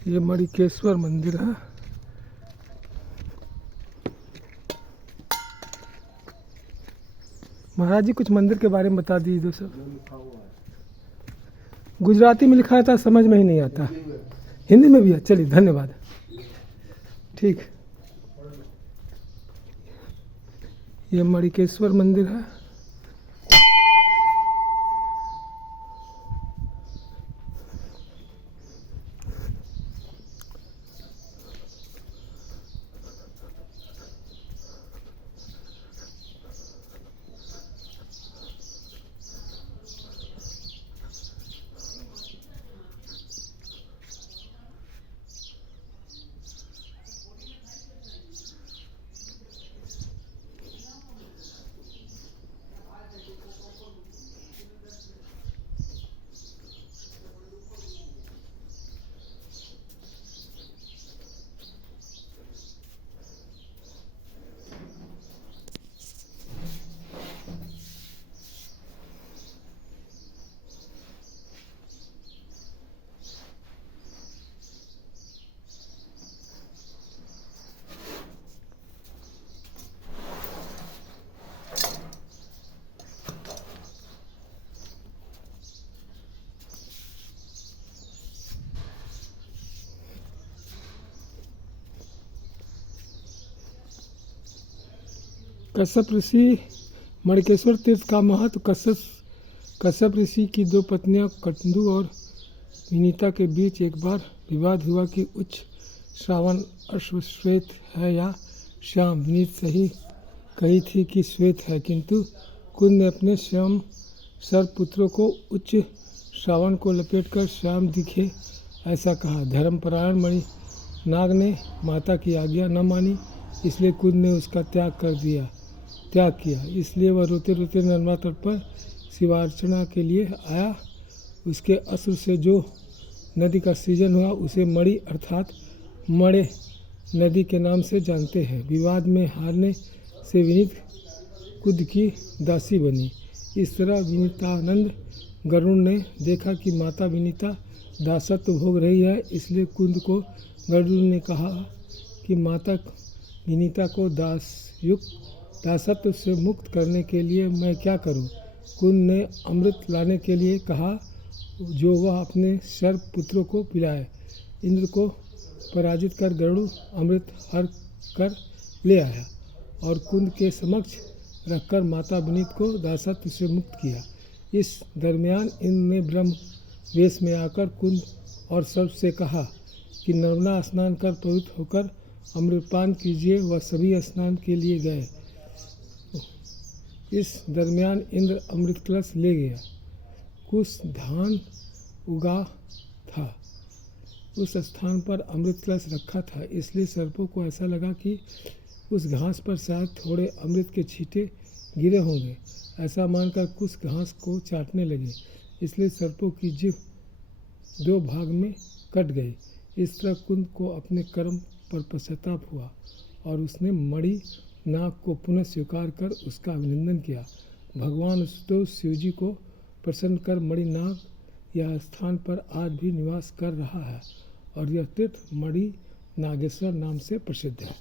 ये मणिकेश्वर मंदिर है। महाराज जी कुछ मंदिर के बारे में बता दीजिए दोस्तों। गुजराती में लिखा था, समझ में ही नहीं आता। हिंदी में भी है, चलिए धन्यवाद। ठीक, ये मणिकेश्वर मंदिर है। कश्यप ऋषि मणिकेश्वर तीर्थ का महत्व। कश्यप ऋषि की दो पत्नियां कंदु और विनीता के बीच एक बार विवाद हुआ कि उच्च श्रावण अश्वश्वेत है या श्याम। विनीत सही कही थी कि श्वेत है, किंतु कुंद ने अपने श्याम सर्वपुत्रों को उच्च श्रावण को लपेटकर श्याम दिखे ऐसा कहा। धर्मपरायण मणि नाग ने माता की आज्ञा न मानी, इसलिए कुंद ने उसका त्याग किया। इसलिए वह रोते रोते नर्मदा तट पर शिवार्चना के लिए आया। उसके अश्रु से जो नदी का सृजन हुआ उसे मणि अर्थात मणे नदी के नाम से जानते हैं। विवाद में हारने से विनीत कुंद की दासी बनी। इस तरह विनीतानंद गरुड़ ने देखा कि माता विनीता दासत्व भोग रही है, इसलिए कुंद को गरुड़ ने कहा कि माता विनीता को दासत्व से मुक्त करने के लिए मैं क्या करूं। कुंद ने अमृत लाने के लिए कहा, जो वह अपने सर्वपुत्रों को पिलाए। इंद्र को पराजित कर गरुड़ अमृत हर कर ले आया और कुंद के समक्ष रखकर माता विनीत को दासत्व से मुक्त किया। इस दरमियान इंद्र ने ब्रह्म वेश में आकर कुंद और सबसे कहा कि नर्मदा स्नान कर पवित्र होकर अमृतपान कीजिए। वह सभी स्नान के लिए गए। इस दरमियान इंद्र अमृत कलश ले गया। कुछ धान उगा था, उस स्थान पर अमृत कलश रखा था, इसलिए सर्पों को ऐसा लगा कि उस घास पर शायद थोड़े अमृत के छींटे गिरे होंगे। ऐसा मानकर कुछ घास को चाटने लगे, इसलिए सर्पों की जीभ दो भाग में कट गई। इस तरह कुंद को अपने कर्म पर पश्चाताप हुआ और उसने मणि नाग को पुनः स्वीकार कर उसका अभिनंदन किया। भगवान वसुदेव शिवजी को प्रसन्न कर मणि नाग यह स्थान पर आज भी निवास कर रहा है और यह तीर्थ मणि नागेश्वर नाम से प्रसिद्ध है।